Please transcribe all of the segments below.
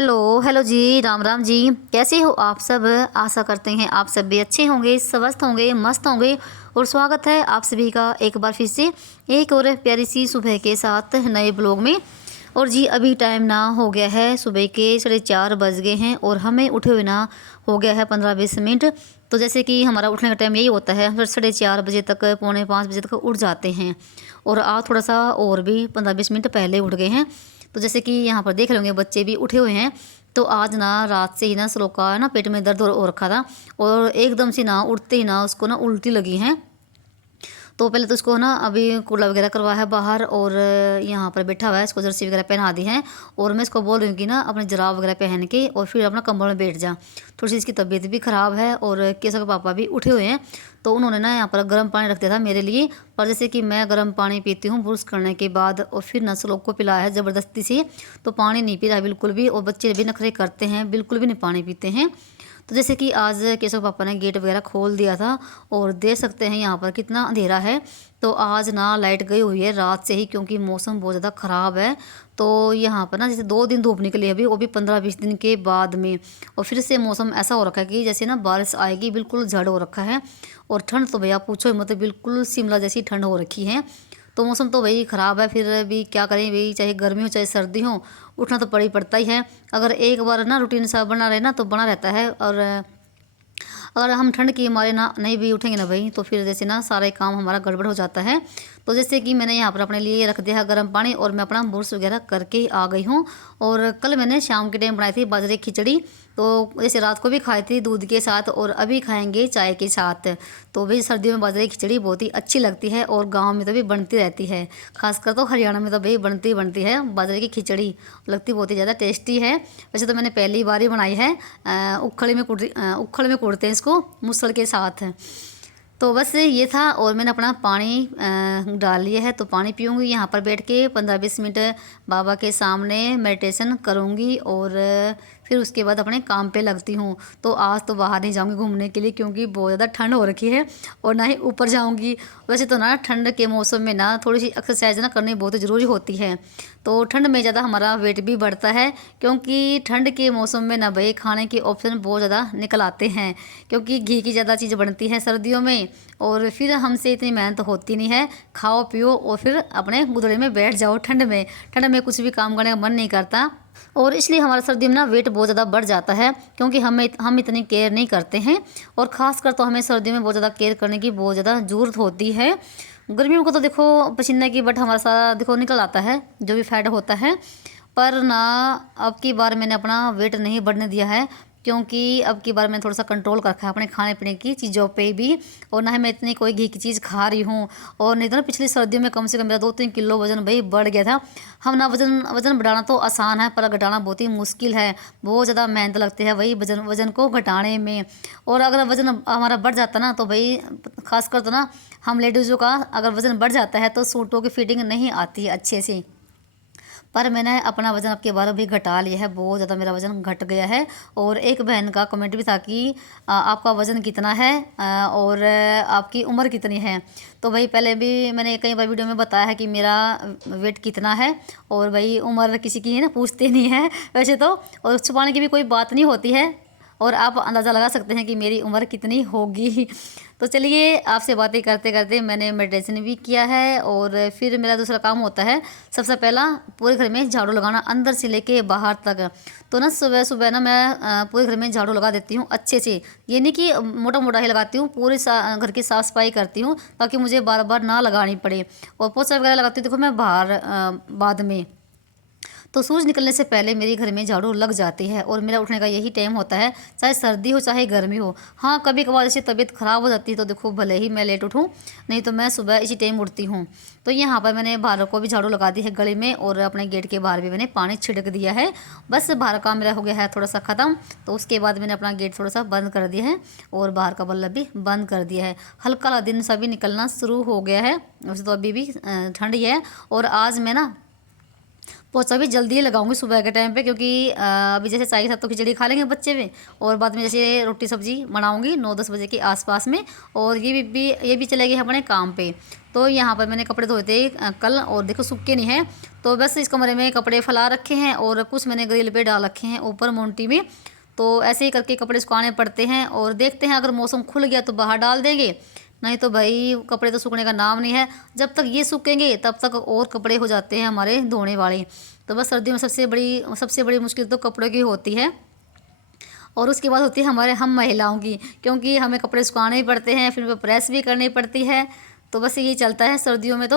Hello hello जी, राम राम जी। कैसे हो आप सब? आशा करते हैं आप सब भी अच्छे होंगे, स्वस्थ होंगे, मस्त होंगे। और स्वागत है आप सभी का एक बार फिर से एक और प्यारी सी सुबह के साथ नए ब्लॉग में। और जी अभी टाइम ना हो गया है, सुबह के 4:30 बज गए हैं और हमें उठे हुए ना हो गया है 15-20 मिनट। तो जैसे कि हमारा उठने का टाइम यही होता है, फिर 4:30 बजे तक, 4:45 बजे तक उठ जाते हैं। और आज थोड़ा सा और भी 15-20 मिनट पहले उठ गए हैं। तो जैसे कि यहाँ पर देख लेंगे बच्चे भी उठे हुए हैं। तो आज ना रात से ही ना श्लोक का ना पेट में दर्द हो रखा था। और एकदम से ना उठते ही ना उसको ना उल्टी लगी है। तो पहले तो उसको ना अभी कूड़ा वगैरह करवाया है बाहर, और यहाँ पर बैठा हुआ है, इसको जर्सी वगैरह पहना दी है। और मैं इसको बोल रही हूँ कि ना अपने जराब वगैरह पहन के और फिर अपना कंबल में बैठ जा। थोड़ी सी इसकी तबीयत भी ख़राब है और केशव के पापा भी उठे हुए हैं। तो उन्होंने ना यहाँ पर गर्म पानी रख दिया था मेरे लिए। पर जैसे कि मैं गर्म पानी पीती हूँ ब्रश करने के बाद, और फिर ना श्लोक को पिलाया है ज़बरदस्ती से। तो पानी नहीं पी रहा है बिल्कुल भी, और बच्चे भी नखरे करते हैं, बिल्कुल भी नहीं पानी पीते हैं। तो जैसे कि आज केशव पापा ने गेट वगैरह खोल दिया था, और देख सकते हैं यहाँ पर कितना अंधेरा है। तो आज ना लाइट गई हुई है रात से ही, क्योंकि मौसम बहुत ज़्यादा ख़राब है। तो यहाँ पर ना जैसे 2 दिन धूप निकली है अभी, वो भी 15-20 दिन के बाद में। और फिर से मौसम ऐसा हो रखा है कि जैसे ना बारिश आएगी, बिल्कुल झड़ हो रखा है। और ठंड तो भैया पूछो ही मत, बिल्कुल शिमला जैसी ठंड हो रखी है। तो मौसम तो वही ख़राब है, फिर भी क्या करें भाई, चाहे गर्मी हो चाहे सर्दी हो, उठना तो पड़ता ही है। अगर एक बार ना रूटीन सा बना रहे ना तो बना रहता है। और अगर हम ठंड की मारे ना नहीं भी उठेंगे ना भाई, तो फिर जैसे ना सारे काम हमारा गड़बड़ हो जाता है। तो जैसे कि मैंने यहाँ पर अपने लिए रख दिया है गर्म पानी, और मैं अपना ब्रश वगैरह करके आ गई हूँ। और कल मैंने शाम के टाइम बनाई थी बाजरे की खिचड़ी। तो जैसे रात को भी खाई थी दूध के साथ, और अभी खाएंगे चाय के साथ। तो भाई सर्दियों में बाजरे की खिचड़ी बहुत ही अच्छी लगती है, और गाँव में तो भी बनती रहती है। खासकर तो हरियाणा में तो भाई बनती है बाजरे की खिचड़ी। लगती बहुत ही ज़्यादा टेस्टी है। वैसे तो मैंने पहली बार ही बनाई है। उखड़ में कूटते हैं इसको मुसल के साथ। तो बस ये था, और मैंने अपना पानी डाल लिया है। तो पानी पीऊँगी यहाँ पर बैठ के 15-20 मिनट, बाबा के सामने मेडिटेशन करूँगी, और फिर उसके बाद अपने काम पे लगती हूँ। तो आज तो बाहर नहीं जाऊँगी घूमने के लिए, क्योंकि बहुत ज़्यादा ठंड हो रखी है, और ना ही ऊपर जाऊँगी। वैसे तो ना ठंड के मौसम में ना थोड़ी सी एक्सरसाइज ना करनी बहुत ज़रूरी होती है। तो ठंड में ज़्यादा हमारा वेट भी बढ़ता है, क्योंकि ठंड के मौसम में ना भाई खाने के ऑप्शन बहुत ज़्यादा निकल आते हैं। क्योंकि घी की ज़्यादा चीज़ बनती है सर्दियों में, और फिर हमसे इतनी मेहनत होती नहीं है। खाओ पियो और फिर अपने गुदड़े में बैठ जाओ। ठंड में कुछ भी काम करने का मन नहीं करता, और इसलिए हमारा सर्दियों में ना वेट बहुत ज़्यादा बढ़ जाता है, क्योंकि हम इतनी केयर नहीं करते हैं। और ख़ासकर तो हमें सर्दियों में बहुत ज़्यादा केयर करने की बहुत ज़्यादा ज़रूरत होती है। गर्मियों को तो देखो पसीने की बट हमारा सारा देखो निकल आता है, जो भी फैट होता है। पर ना अब की बार मैंने अपना वेट नहीं बढ़ने दिया है, क्योंकि अब की बार मैंने थोड़ा सा कंट्रोल कर रखा है अपने खाने पीने की चीज़ों पे भी। और ना ही मैं इतनी कोई घी की चीज़ खा रही हूँ। और नहीं तो ना पिछली सर्दियों में कम से कम मेरा 2-3 किलो वजन भाई बढ़ गया था। हम ना वजन वजन बढ़ाना तो आसान है, पर घटाना बहुत ही मुश्किल है। बहुत ज़्यादा मेहनत लगती है वही वजन को घटाने में। और अगर वजन हमारा बढ़ जाता ना तो भाई, खासकर तो ना हम लेडीज़ों का अगर वजन बढ़ जाता है तो सूटों की फिटिंग नहीं आती है अच्छे से। पर मैंने अपना वज़न अब के बार भी घटा लिया है, बहुत ज़्यादा मेरा वज़न घट गया है। और एक बहन का कमेंट भी था कि आपका वज़न कितना है, और आपकी उम्र कितनी है। तो भाई पहले भी मैंने कई बार वीडियो में बताया है कि मेरा वेट कितना है, और भाई उम्र किसी की है ना पूछते नहीं है वैसे तो, और छुपाने की भी कोई बात नहीं होती है। और आप अंदाज़ा लगा सकते हैं कि मेरी उम्र कितनी होगी। तो चलिए, आपसे बातें करते करते मैंने मेडिटेशन भी किया है, और फिर मेरा दूसरा काम होता है सबसे पहला पूरे घर में झाड़ू लगाना, अंदर से लेके बाहर तक। तो ना सुबह सुबह ना मैं पूरे घर में झाड़ू लगा देती हूँ अच्छे से। ये नहीं कि मोटा मोटा ही लगाती हूँ, पूरे घर की साफ़ सफाई करती हूँ, ताकि मुझे बार बार ना लगानी पड़े। और पोछा वगैरह लगाती हूँ देखो मैं बाहर बाद में। तो सूरज निकलने से पहले मेरे घर में झाड़ू लग जाती है, और मेरा उठने का यही टाइम होता है, चाहे सर्दी हो चाहे गर्मी हो। हाँ कभी कभार जैसे तबीयत ख़राब हो जाती है तो देखो भले ही मैं लेट उठूँ, नहीं तो मैं सुबह इसी टाइम उठती हूँ। तो यहाँ पर मैंने बाहर को भी झाड़ू लगा दी है गली में, और अपने गेट के बाहर भी मैंने पानी छिड़क दिया है। बस बाहर का मेरा हो गया है थोड़ा सा ख़त्म। तो उसके बाद मैंने अपना गेट थोड़ा सा बंद कर दिया है, और बाहर का बल्ब भी बंद कर दिया है। हल्का दिन सा भी निकलना शुरू हो गया है, वैसे तो अभी भी ठंड ही है। और आज मैं ना पोछा भी जल्दी ही लगाऊंगी सुबह के टाइम पे, क्योंकि अभी जैसे चाय के साथ तो खिचड़ी खा लेंगे बच्चे में, और बाद में जैसे रोटी सब्जी बनाऊंगी 9-10 बजे के आसपास में, और ये भी चले गए अपने काम पे। तो यहाँ पर मैंने कपड़े धोए थे कल, और देखो सूखे नहीं हैं, तो बस इस कमरे में कपड़े फैला रखे हैं और कुछ मैंने ग्रिल पे डाल रखे हैं ऊपर मोंटी में। तो ऐसे ही करके कपड़े सुखाने पड़ते हैं, और देखते हैं अगर मौसम खुल गया तो बाहर डाल देंगे, नहीं तो भाई कपड़े तो सूखने का नाम नहीं है। जब तक ये सूखेंगे तब तक और कपड़े हो जाते हैं हमारे धोने वाले। तो बस सर्दियों में सबसे बड़ी मुश्किल तो कपड़ों की होती है, और उसके बाद होती है हम महिलाओं की, क्योंकि हमें कपड़े सुखाने ही पड़ते हैं, फिर प्रेस भी करनी पड़ती है। तो बस यही चलता है सर्दियों में।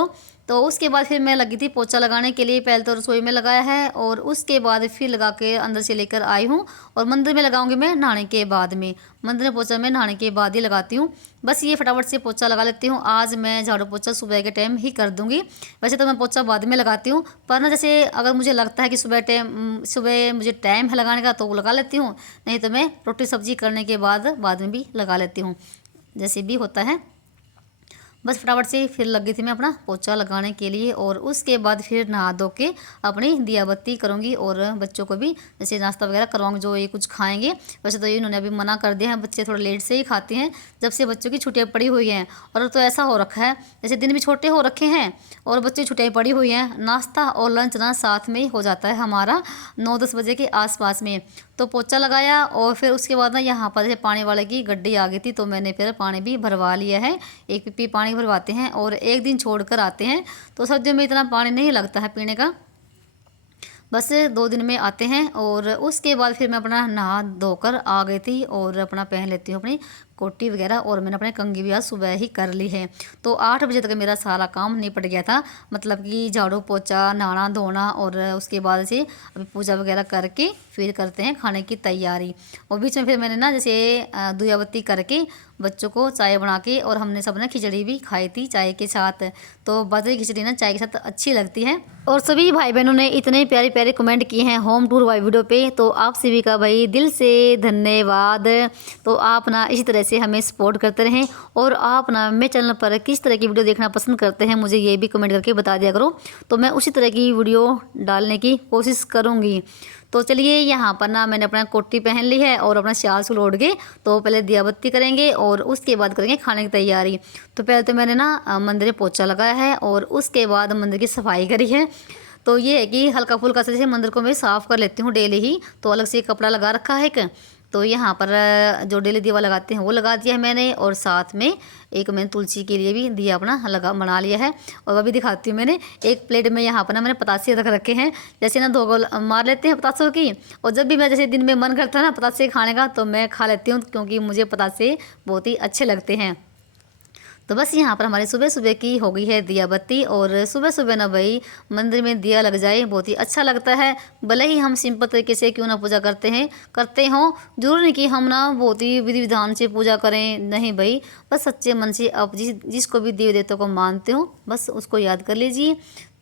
तो उसके बाद फिर मैं लगी थी पोछा लगाने के लिए। पहले तो रसोई में लगाया है, और उसके बाद फिर लगा के अंदर से लेकर आई हूँ, और मंदिर में लगाऊंगी मैं नहाने के बाद में। मंदिर में पोछा मैं नहाने के बाद ही लगाती हूँ। बस ये फटाफट से पोछा लगा लेती हूँ। आज मैं झाड़ू पोछा सुबह के टाइम ही कर दूँगी। वैसे तो मैं पोछा बाद में लगाती हूँ, पर ना जैसे अगर मुझे लगता है कि सुबह मुझे टाइम है लगाने का तो वो लगा लेती हूँ, नहीं तो मैं रोटी सब्जी करने के बाद में भी लगा लेती हूँ, जैसे भी होता है। बस फटाफट से फिर लग गई थी मैं अपना पोछा लगाने के लिए, और उसके बाद फिर नहा धो के अपनी दिया बत्ती करूँगी, और बच्चों को भी जैसे नाश्ता वगैरह करवाऊँगी जो ये कुछ खाएंगे। वैसे तो ये इन्होंने अभी मना कर दिया है, बच्चे थोड़ा लेट से ही खाते हैं जब से बच्चों की छुट्टियाँ पड़ी हुई हैं। और तो ऐसा हो रखा है जैसे दिन भी छोटे हो रखे हैं और बच्चों की छुट्टियाँ पड़ी हुई हैं, नाश्ता और लंच ना साथ में ही हो जाता है हमारा 9-10 बजे के आसपास में। तो पोछा लगाया, और फिर उसके बाद ना यहाँ पर जैसे पानी वाले की गड्डी आ गई थी, तो मैंने फिर पानी भी भरवा लिया है। एक पिप्पी पानी भरवाते हैं और एक दिन छोड़ कर आते हैं, तो सर्दियों में इतना पानी नहीं लगता है पीने का, बस 2 दिन में आते हैं। और उसके बाद फिर मैं अपना नहा धोकर आ गई थी, और अपना पहन लेती हूँ अपनी कोटी वगैरह, और मैंने अपने कंघी भी आज सुबह ही कर ली है। तो 8 बजे तक मेरा सारा काम निपट गया था, मतलब कि झाड़ू पोछा नहाना धोना, और उसके बाद से अभी पूजा वगैरह करके फिर करते हैं खाने की तैयारी। और बीच में फिर मैंने ना जैसे दिया बत्ती करके बच्चों को चाय बना के, और हमने सब ने खिचड़ी भी खाई थी चाय के साथ। तो बाजरे की खिचड़ी ना चाय के साथ अच्छी लगती है। और सभी भाई बहनों ने इतने प्यारे प्यारे कमेंट किए हैं होम टूर वाली वीडियो पे, तो आप सभी का भाई दिल से धन्यवाद। तो आप ना इसी तरह से हमें सपोर्ट करते रहें, और आप ना मेरे चैनल पर किस तरह की वीडियो देखना पसंद करते हैं मुझे ये भी कमेंट करके बता दिया करो, तो मैं उसी तरह की वीडियो डालने की कोशिश करूँगी। तो चलिए यहाँ पर ना मैंने अपना कोटी पहन ली है और अपना शाल सुल ओढ़ के, तो पहले दिया बत्ती करेंगे और उसके बाद करेंगे खाने की तैयारी। तो पहले तो मैंने ना मंदिर में पोछा लगाया है, और उसके बाद मंदिर की सफाई करी है। तो ये है कि हल्का फुल्का से जैसे मंदिर को मैं साफ़ कर लेती हूँ डेली ही, तो अलग से कपड़ा लगा रखा है एक। तो यहाँ पर जो डेली दिया लगाते हैं वो लगा दिया है मैंने, और साथ में एक मैंने तुलसी के लिए भी दिया अपना लगा बना लिया है। और अभी दिखाती हूँ, मैंने एक प्लेट में यहाँ पर ना मैंने पतासे रख रखे हैं, जैसे ना 2 गोल मार लेते हैं पतासों की। और जब भी मैं जैसे दिन में मन करता है ना पतासे खाने का, तो मैं खा लेती हूँ, क्योंकि मुझे पतासे बहुत ही अच्छे लगते हैं। तो बस यहाँ पर हमारी सुबह सुबह की हो गई है दिया बत्ती, और सुबह सुबह ना भाई मंदिर में दिया लग जाए बहुत ही अच्छा लगता है। भले ही हम सिंपल तरीके से क्यों ना पूजा करते हों, जरूर नहीं कि हम ना बहुत ही विधि विधान से पूजा करें, नहीं भाई, बस सच्चे मन से आप जिसको भी देवी देवता को मानते हो बस उसको याद कर लीजिए।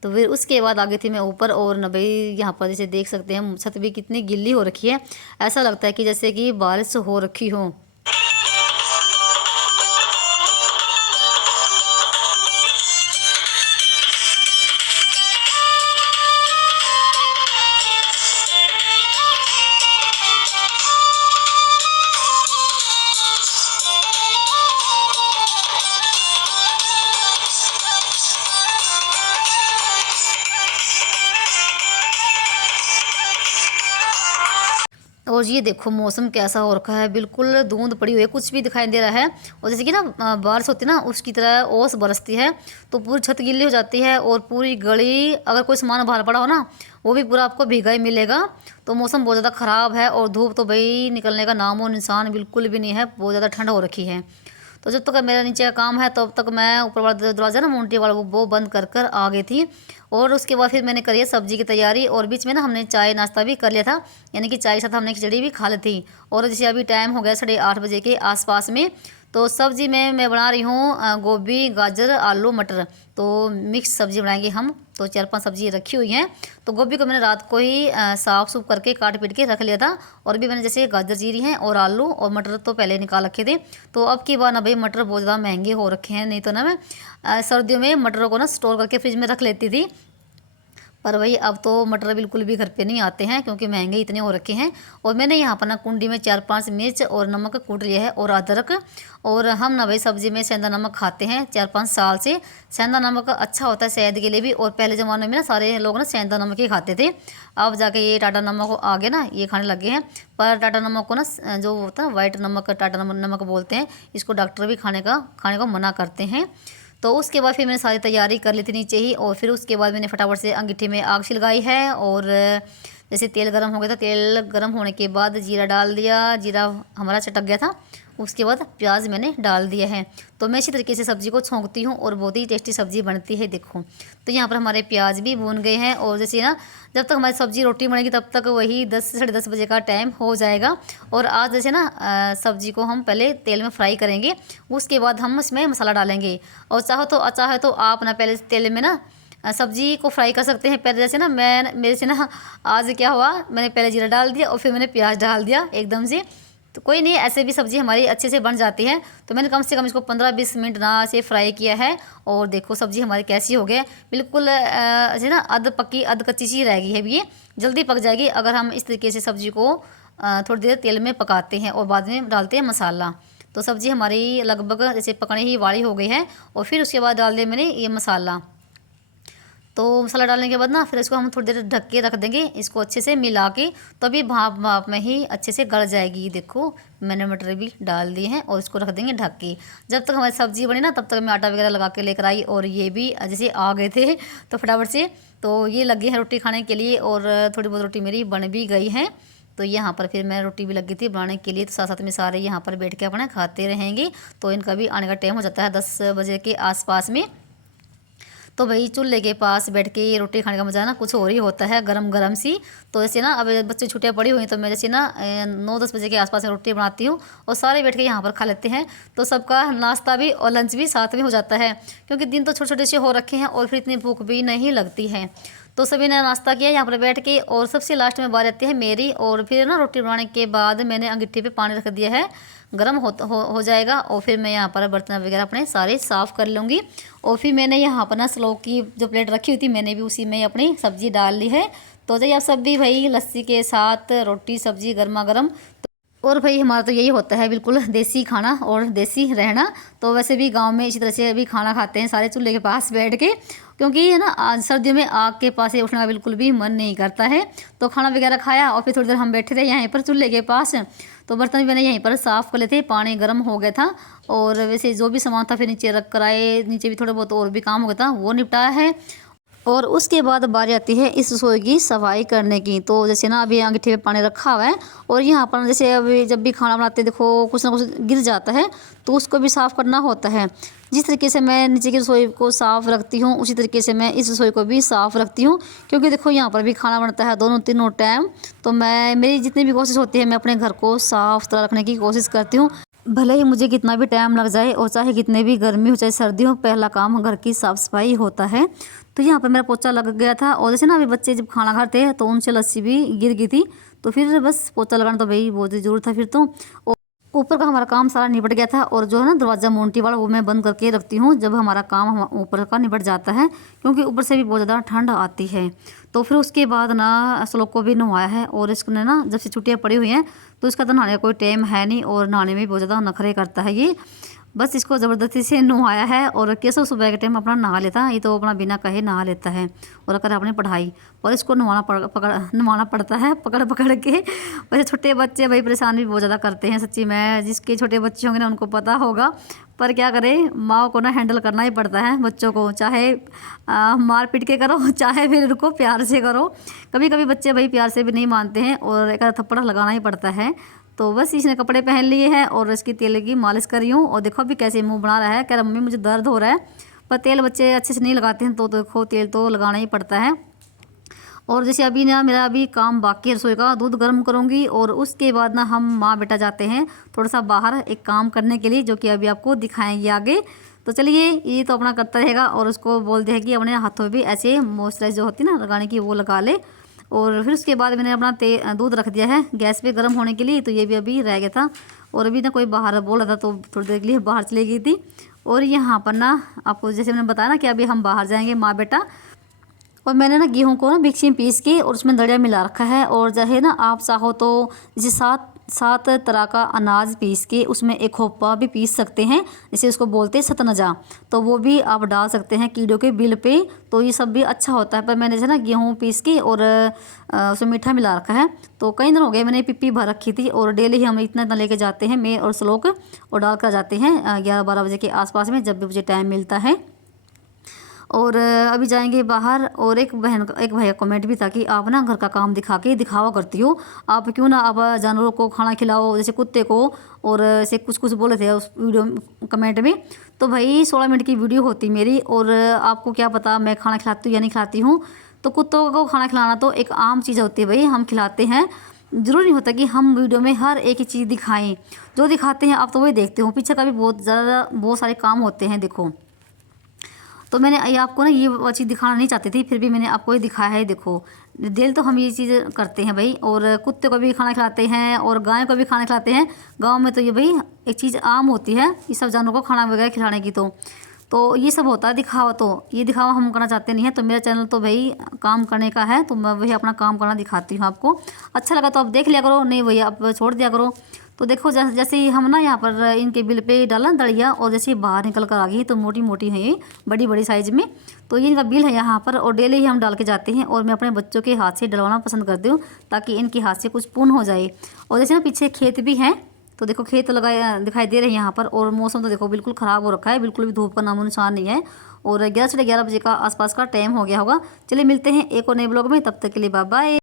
तो फिर उसके बाद आ गई थी मैं ऊपर, और न भाई यहाँ पर जैसे देख सकते हैं छत भी कितनी गिल्ली हो रखी है, ऐसा लगता है कि जैसे कि बारिश हो रखी हो। और ये देखो मौसम कैसा हो रखा है, बिल्कुल धुंध पड़ी हुई है, कुछ भी दिखाई दे रहा है। और जैसे कि ना बारिश होती है ना उसकी तरह ओस बरसती है, तो पूरी छत गिल्ली हो जाती है, और पूरी गली अगर कोई सामान बाहर पड़ा हो ना वो भी पूरा आपको भीगा ही मिलेगा। तो मौसम बहुत ज़्यादा ख़राब है, और धूप तो भाई निकलने का नामो निशान बिल्कुल भी नहीं है, बहुत ज़्यादा ठंड हो रखी है। तो जब तक मेरा नीचे का काम है तब तक मैं ऊपर वाला दरवाज़ा ना मोंटी वाला वो बंद कर कर आ गई थी। और उसके बाद फिर मैंने करी है सब्जी की तैयारी, और बीच में ना हमने चाय नाश्ता भी कर लिया था, यानी कि चाय के साथ हमने खिचड़ी भी खा ली थी। और जैसे अभी टाइम हो गया 8:30 बजे के आसपास में, तो सब्जी में मैं बना रही हूँ गोभी गाजर आलू मटर, तो मिक्स सब्जी बनाएंगे हम। तो 4-5 सब्जी रखी हुई हैं। तो गोभी को मैंने रात को ही साफ़ सूफ करके काट पीट के रख लिया था, और भी मैंने जैसे गाजर चीरी हैं, और आलू और मटर तो पहले निकाल रखे थे। तो अब की बार ना भाई मटर बहुत ज़्यादा महंगे हो रखे हैं, नहीं तो ना मैं सर्दियों में मटरों को ना स्टोर करके फ्रिज में रख लेती थी, पर वही अब तो मटर बिल्कुल भी घर पे नहीं आते हैं क्योंकि महंगे इतने हो रखे हैं। और मैंने यहाँ पर ना कुंडी में 4-5 मिर्च और नमक कूट लिया है और अदरक। और हम ना भाई सब्ज़ी में सेंधा नमक खाते हैं 4-5 साल से। सेंधा नमक अच्छा होता है सेहत के लिए भी, और पहले ज़माने में ना सारे लोग ना सेंधा नमक ही खाते थे। अब जाके ये टाटा नमक आ गया ना, ये खाने लगे हैं। पर टाटा नमक को ना जो होता है वाइट नमक, टाटा नमक बोलते हैं इसको, डॉक्टर भी खाने को मना करते हैं। तो उसके बाद फिर मैंने सारी तैयारी कर ली थी नीचे ही, और फिर उसके बाद मैंने फटाफट से अंगीठी में आग छिलगाई है। और जैसे तेल गर्म हो गया था, तेल गर्म होने के बाद जीरा डाल दिया, जीरा हमारा चटक गया था। उसके बाद प्याज मैंने डाल दिया है। तो मैं इसी तरीके से सब्ज़ी को छौंकती हूँ और बहुत ही टेस्टी सब्ज़ी बनती है। देखो तो यहाँ पर हमारे प्याज भी भून गए हैं, और जैसे ना जब तक हमारी सब्ज़ी रोटी बनेगी तब तक वही 10 साढ़े 10 बजे का टाइम हो जाएगा। और आज जैसे ना सब्ज़ी को हम पहले तेल में फ्राई करेंगे, उसके बाद हम इसमें मसाला डालेंगे। और चाहे तो आप ना पहले तेल में ना सब्ज़ी को फ्राई कर सकते हैं। पहले जैसे ना मेरे से ना आज क्या हुआ, मैंने पहले जीरा डाल दिया और फिर मैंने प्याज डाल दिया एकदम से। तो कोई नहीं, ऐसे भी सब्ज़ी हमारी अच्छे से बन जाती है। तो मैंने कम से कम इसको 15-20 मिनट ना से फ्राई किया है। और देखो सब्ज़ी हमारी कैसी हो गई, बिल्कुल ऐसे ना अध पक्की अध कच्ची सी रह गई है। ये जल्दी पक जाएगी अगर हम इस तरीके से सब्ज़ी को थोड़ी देर तेल में पकाते हैं और बाद में डालते हैं मसाला। तो सब्ज़ी हमारी लगभग जैसे पकने ही वाली हो गई है। और फिर उसके बाद डाल दिया मैंने ये मसाला। तो मसाला डालने के बाद ना फिर इसको हम थोड़ी देर ढक के रख देंगे, इसको अच्छे से मिला के, तभी भाप में ही अच्छे से गल जाएगी। देखो मैंने मटर भी डाल दिए हैं और इसको रख देंगे ढक के। जब तक हमारी सब्ज़ी बनी ना तब तक मैं आटा वगैरह लगा के लेकर आई, और ये भी जैसे आ गए थे तो फटाफट से तो ये लगे हैं रोटी खाने के लिए। और थोड़ी बहुत रोटी मेरी बन भी गई है। तो यहाँ पर फिर मैं रोटी भी लगी थी बनाने के लिए। तो साथ साथ में सारे यहाँ पर बैठ के अपना खाते रहेंगे। तो इनका भी आने का टाइम हो जाता है 10 बजे के आसपास में। तो भाई चूल्हे के पास बैठ के ये रोटी खाने का मज़ा ना कुछ और ही होता है, गरम गरम सी। तो जैसे ना अब बच्चे छुट्टियाँ पड़ी हुई तो मैं जैसे ना 9-10 बजे के आसपास रोटी बनाती हूँ और सारे बैठ के यहाँ पर खा लेते हैं। तो सबका नाश्ता भी और लंच भी साथ में हो जाता है, क्योंकि दिन तो छोटे छोटे से हो रखे हैं और फिर इतनी भूख भी नहीं लगती है। तो सभी ने नाश्ता किया यहाँ पर बैठ के, और सबसे लास्ट में बारी आती है मेरी। और फिर ना रोटी बनाने के बाद मैंने अंगीठी पे पानी रख दिया है, गर्म हो जाएगा। और फिर मैं यहाँ पर बर्तन वगैरह अपने सारे साफ़ कर लूँगी। और फिर मैंने यहाँ पर ना स्लो की जो प्लेट रखी हुई थी मैंने भी उसी में अपनी सब्ज़ी डाल ली है। तो जब आप सब भी भाई लस्सी के साथ रोटी सब्ज़ी गर्मा गर्म। और भाई हमारा तो यही होता है बिल्कुल देसी खाना और देसी रहना। तो वैसे भी गांव में इसी तरह से अभी खाना खाते हैं सारे चूल्हे के पास बैठ के, क्योंकि है ना आज सर्दियों में आग के पास से उठने का बिल्कुल भी मन नहीं करता है। तो खाना वगैरह खाया और फिर थोड़ी देर हम बैठे रहे यहाँ पर चूल्हे के पास। तो बर्तन भी मैंने यहीं पर साफ़ कर लेते थे, पानी गर्म हो गया था। और वैसे जो भी सामान था फिर नीचे रख कर आए, नीचे भी थोड़ा बहुत और भी काम हो गया था वो निपटाया है। और उसके बाद बारी आती है इस रसोई की सफाई करने की। तो जैसे ना अभी अंगीठी में पानी रखा हुआ है, और यहाँ पर जैसे अभी जब भी खाना बनाते देखो कुछ ना कुछ गिर जाता है तो उसको भी साफ़ करना होता है। जिस तरीके से मैं नीचे की रसोई को साफ़ रखती हूँ उसी तरीके से मैं इस रसोई को भी साफ़ रखती हूँ, क्योंकि देखो यहाँ पर भी खाना बनता है दोनों तीनों टाइम। तो मेरी जितनी भी कोशिश होती है मैं अपने घर को साफ़ सुथरा रखने की कोशिश करती हूँ, भले ही मुझे कितना भी टाइम लग जाए और चाहे कितने भी गर्मी हो चाहे सर्दी हो, पहला काम घर की साफ़ सफाई होता है। तो यहाँ पर मेरा पोछा लग गया था, और जैसे ना अभी बच्चे जब खाना खाते हैं तो उनसे लस्सी भी गिर गई थी। तो फिर बस पोछा लगाना तो भाई बहुत ज़रूरत था फिर तो। और ऊपर का हमारा काम सारा निपट गया था, और जो है ना दरवाज़ा मोंटी वाला वो मैं बंद करके रखती हूँ जब हमारा काम ऊपर का निपट जाता है, क्योंकि ऊपर से भी बहुत ज़्यादा ठंड आती है। तो फिर उसके बाद ना श्लोक को भी नहवाया है, और इसने ना जब से छुट्टियाँ पड़ी हुई हैं तो इसका तो नहाने का कोई टाइम है नहीं, और नहाने में बहुत ज़्यादा नखरे करता है ये। बस इसको ज़बरदस्ती से नहाया है, और कैसे सुबह के टाइम अपना नहा लेता है, ये तो अपना बिना कहे नहा लेता है और अगर अपनी पढ़ाई, और इसको नहाना पड़ता है पकड़ पकड़ के। वैसे छोटे बच्चे भाई परेशान भी बहुत ज़्यादा करते हैं सच्ची में, जिसके छोटे बच्चे होंगे ना उनको पता होगा। पर क्या करें, माँ को ना हैंडल करना ही पड़ता है बच्चों को, चाहे मार पीट के करो चाहे फिर उनको प्यार से करो। कभी कभी बच्चे भाई प्यार से भी नहीं मानते हैं और एक आधा थप्पड़ लगाना ही पड़ता है। तो बस इसने कपड़े पहन लिए हैं और इसकी तेल की मालिश कर रही हूँ, और देखो अभी कैसे मुंह बना रहा है, कह रहा मम्मी मुझे दर्द हो रहा है। पर तेल बच्चे अच्छे से नहीं लगाते हैं, तो देखो तेल तो लगाना ही पड़ता है। और जैसे अभी ना मेरा अभी काम बाकी है रसोई का, दूध गर्म करूँगी और उसके बाद ना हम माँ बेटा जाते हैं थोड़ा सा बाहर एक काम करने के लिए, जो कि अभी आपको दिखाएंगे आगे। तो चलिए ये तो अपना करता रहेगा, और उसको बोल दिया कि अपने हाथों में भी ऐसे मॉइस्चराइज जो होती है ना लगाने की वो लगा ले। और फिर उसके बाद मैंने अपना दूध रख दिया है गैस पे गर्म होने के लिए, तो ये भी अभी रह गया था। और अभी ना कोई बाहर बोल रहा था तो थोड़ी देर के लिए बाहर चली गई थी। और यहाँ पर ना आपको जैसे मैंने बताया ना कि अभी हम बाहर जाएंगे माँ बेटा, और मैंने ना गेहूँ को ना मिक्सी में पीस के और उसमें दलिया मिला रखा है। और जो है ना आप चाहो तो जैसे सात सात तरह का अनाज पीस के उसमें एक खोपा भी पीस सकते हैं, जैसे उसको बोलते हैं सतनजा, तो वो भी आप डाल सकते हैं कीड़ों के बिल पे, तो ये सब भी अच्छा होता है। पर मैंने जो है ना गेहूँ पीस के और उसमें मीठा मिला रखा है। तो कई दिन हो गए मैंने पिप्पी भर रखी थी और डेली ही हम इतना इतना लेके जाते हैं, मैं और श्लोक, और डाल कर जाते हैं 11-12 बजे के आसपास में जब भी मुझे टाइम मिलता है। और अभी जाएंगे बाहर। और एक भैया कमेंट भी था कि आप ना घर का काम दिखा के दिखावा करती हो, आप क्यों ना आप जानवरों को खाना खिलाओ, जैसे कुत्ते को, और ऐसे कुछ कुछ बोले थे उस वीडियो कमेंट में। तो भाई 16 मिनट की वीडियो होती मेरी, और आपको क्या पता मैं खाना खिलाती हूँ या नहीं खिलाती हूँ। तो कुत्तों को खाना खिलाना तो एक आम चीज़ होती है भाई, हम खिलाते हैं। ज़रूरी नहीं होता कि हम वीडियो में हर एक ही चीज़ दिखाएं, जो दिखाते हैं आप तो वही देखते हो, पीछे का भी बहुत सारे काम होते हैं देखो। तो मैंने ये आपको ना ये चीज़ दिखाना नहीं चाहती थी, फिर भी मैंने आपको ये दिखाया है। देखो दिल तो हम ये चीज़ करते हैं भाई, और कुत्ते को भी खाना खिलाते हैं और गाय को भी खाना खिलाते हैं। गांव में तो ये भाई एक चीज़ आम होती है, ये सब जानवरों को खाना वगैरह खिलाने की। तो ये सब होता है दिखावा, तो ये दिखावा हम करना चाहते नहीं है। तो मेरा चैनल तो भाई काम करने का है, तो मैं वही अपना काम करना दिखाती हूँ आपको। अच्छा लगा तो आप देख लिया करो, नहीं भैया आप छोड़ दिया करो। तो देखो जैसे ही हम ना यहाँ पर इनके बिल पे डाला दड़िया, और जैसे ही बाहर निकल कर आ गई, तो मोटी मोटी है ये, बड़ी बड़ी साइज़ में। तो ये इनका बिल है यहाँ पर, और डेली ही हम डाल के जाते हैं। और मैं अपने बच्चों के हाथ से डलवाना पसंद करती हूँ, ताकि इनके हाथ से कुछ पुण्य हो जाए। और जैसे ना पीछे खेत भी हैं, तो देखो खेत लगाए दिखाई दे रहे हैं यहाँ पर। और मौसम तो देखो बिल्कुल ख़राब हो रखा है, बिल्कुल भी धूप का नामो निशान नहीं है। और 11 से 11 बजे का आसपास का टाइम हो गया होगा। चलिए मिलते हैं एक और नए ब्लॉग में, तब तक के लिए बाय बाय।